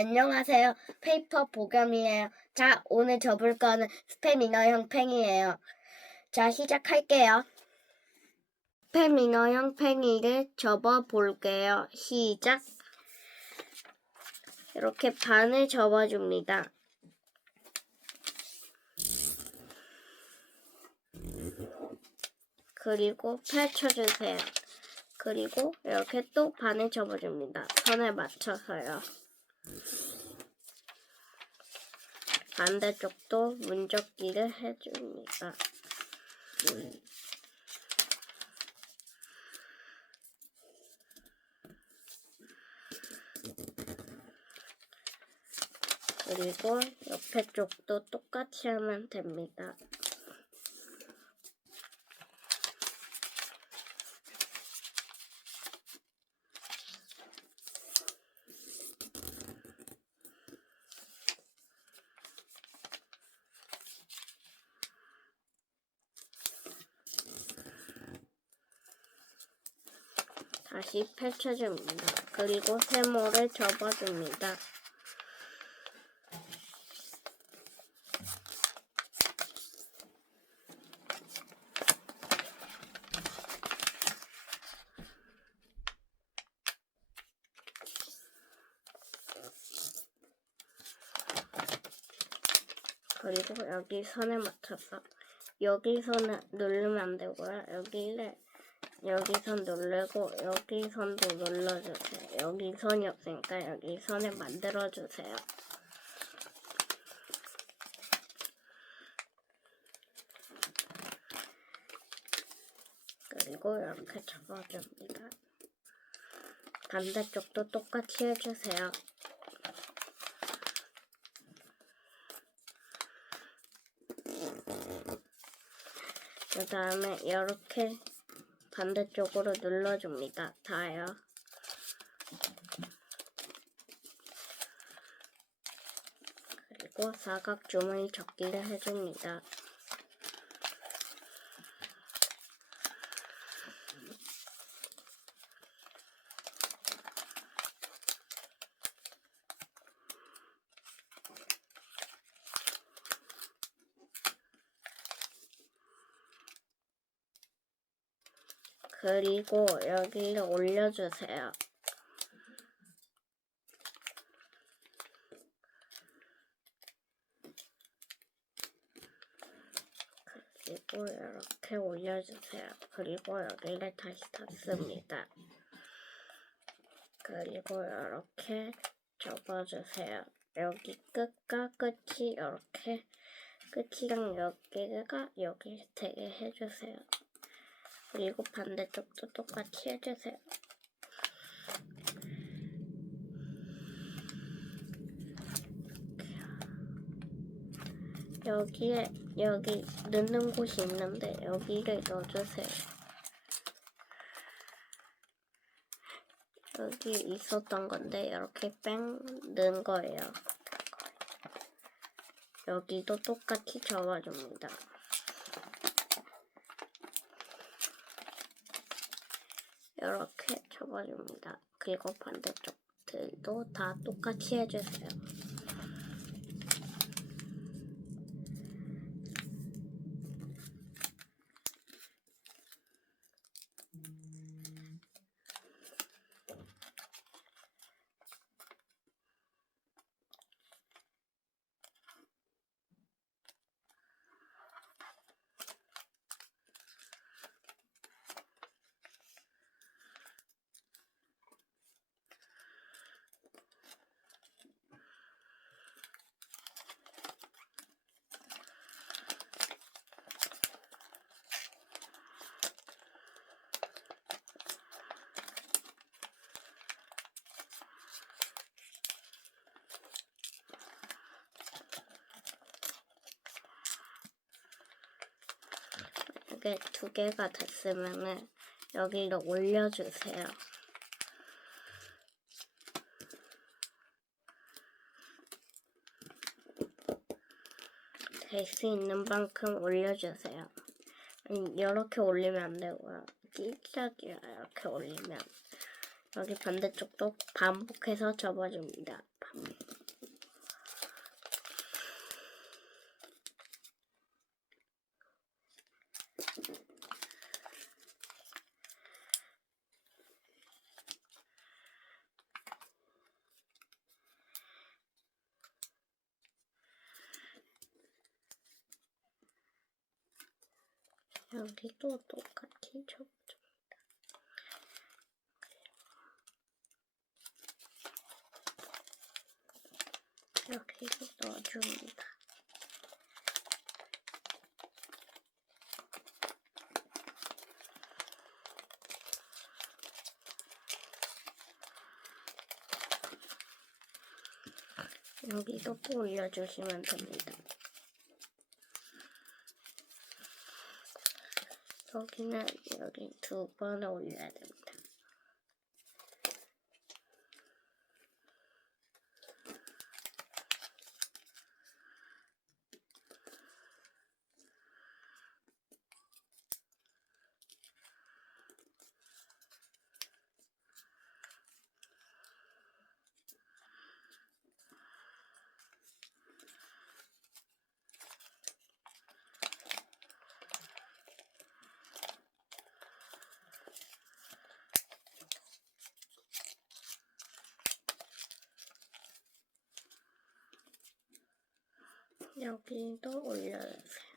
안녕하세요. 페이퍼 보겸이에요. 자, 오늘 접을 거는 인어형 팽이에요. 자, 시작할게요. 인어형 팽이를 접어 볼게요. 시작. 이렇게 반을 접어줍니다. 그리고 펼쳐주세요. 그리고 이렇게 또 반을 접어줍니다. 선을 맞춰서요. 반대쪽도 문접기를 해줍니다. 그리고 옆에 쪽도 똑같이 하면 됩니다. 다시 펼쳐줍니다. 그리고 세모를 접어줍니다. 그리고 여기 선을 맞춰서 여기 선을 누르면 안 되고요. 여기를 여기 선 누르고 여기 선도 눌러주세요. 여기 선이 없으니까 여기 선을 만들어주세요. 그리고 이렇게 접어줍니다. 반대쪽도 똑같이 해주세요. 그 다음에 이렇게 반대쪽으로 눌러줍니다. 다요. 그리고 사각 주머니 접기를 해줍니다. 그리고 여기를 올려주세요. 그리고 이렇게 올려주세요. 그리고 여기를 다시 닫습니다. 그리고 이렇게 접어주세요. 여기 끝과 끝이 이렇게 끝이랑 여기가 여기 되게 해주세요. 그리고 반대쪽도 똑같이 해주세요. 여기에 여기 넣는 곳이 있는데 여기를 넣어주세요. 여기 있었던 건데 이렇게 뺑 넣은 거예요. 여기도 똑같이 접어줍니다. 이렇게 접어줍니다. 그리고 반대쪽들도 다 똑같이 해주세요. 이게 두 개가 됐으면은 여기를 올려주세요. 될 수 있는 만큼 올려주세요. 이렇게 올리면 안 되고요. 찌짝이야 이렇게 올리면 여기 반대쪽도 반복해서 접어줍니다. 여기도 똑같이 접습니다. 이렇게 넣어줍니다. 여기도 또 올려주시면 됩니다. 여기는 여기 두 번 올려야 됩니다. 여기도 올려주세요.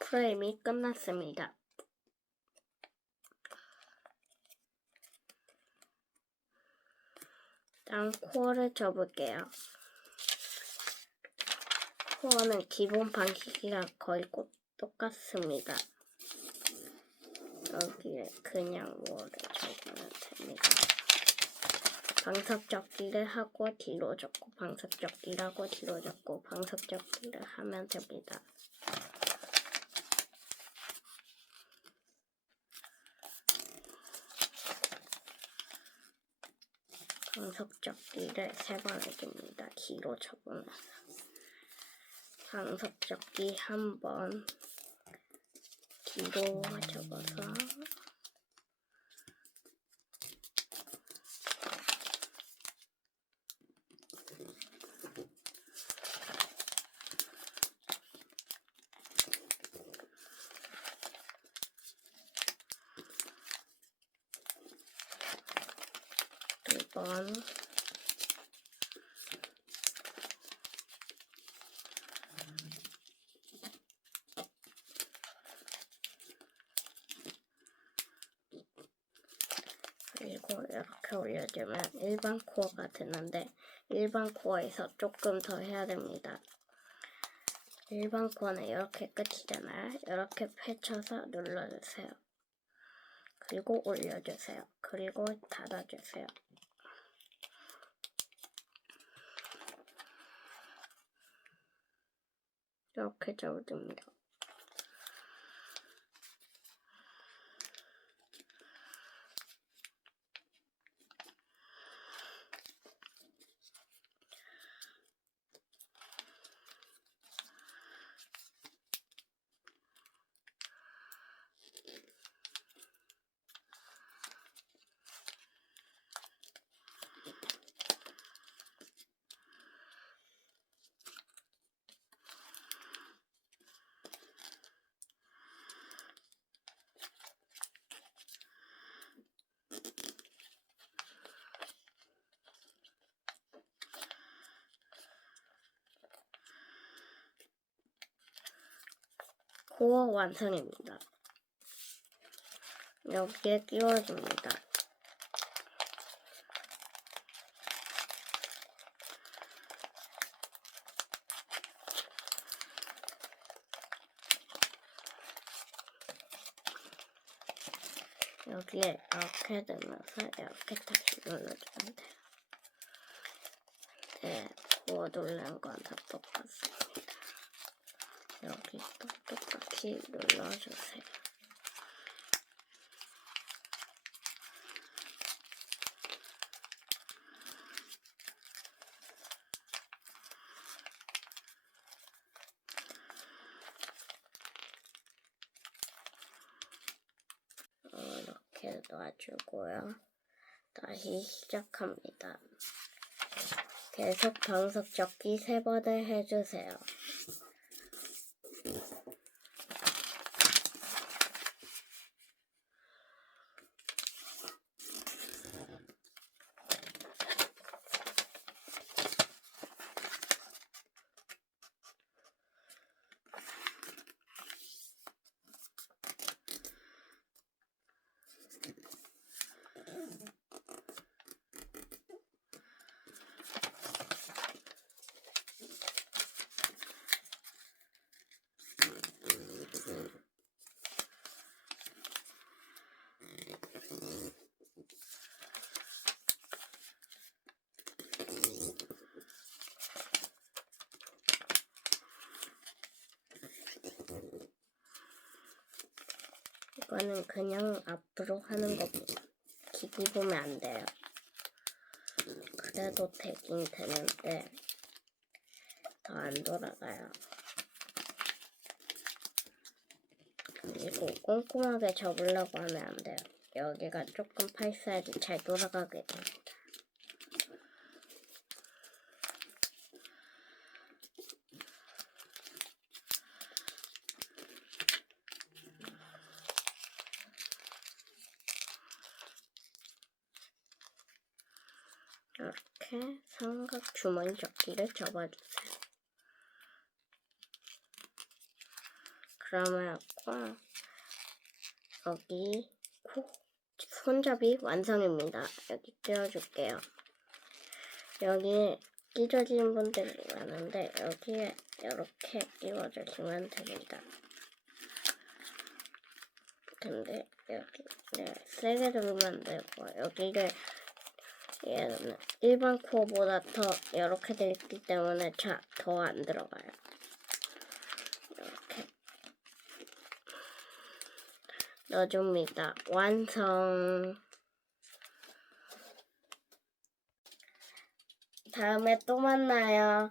프레임이 끝났습니다. 다음 코어를 접을게요. 코어는 기본 방식이랑 거의 꼭 똑같습니다. 여기에 그냥 뭐를 적으면 됩니다. 방석 접기를 하고 뒤로 접고 방석 접기를 하고 뒤로 접고 방석 접기를 하면 됩니다. 방석 접기를 세 번 해줍니다. 뒤로 접으면서 방석 접기 한번 뒤로 접어서 두 번 그리고 이렇게 올려주면 일반 코어가 되는데 일반 코어에서 조금 더 해야 됩니다. 일반 코어는 이렇게 끝이잖아요. 이렇게 펼쳐서 눌러주세요. 그리고 올려주세요. 그리고 닫아주세요. 이렇게 접어줍니다. 코어 완성입니다. 여기에 끼워줍니다. 여기에 이렇게 넣으면서 이렇게 다시 눌러주면 돼요. 네, 구워 누른 건다 똑같습니다. 여기 또 똑같이 눌러주세요. 어, 이렇게 놔주고요. 다시 시작합니다. 계속 방석 접기 세 번을 해주세요. 이거는 그냥 앞으로 하는 겁니다. 기기 보면 안 돼요. 그래도 되긴 되는데 더 안 돌아가요. 그리고 꼼꼼하게 접으려고 하면 안 돼요. 여기가 조금 파 있어야지 잘 돌아가게 됩니다. 이렇게 삼각 주머니 접기를 접어주세요. 그러면 꽉 여기 코 손잡이 완성입니다. 여기 띄워줄게요. 여기 끼져진 분들이 많은데 여기에 이렇게 끼워주시면 됩니다. 근데 여기 네, 세게 누르면 안 되고 여기를 얘는 일반 코어보다 더 이렇게 돼 있기 때문에 더 안 들어가요. 이렇게 넣어줍니다. 완성. 다음에 또 만나요.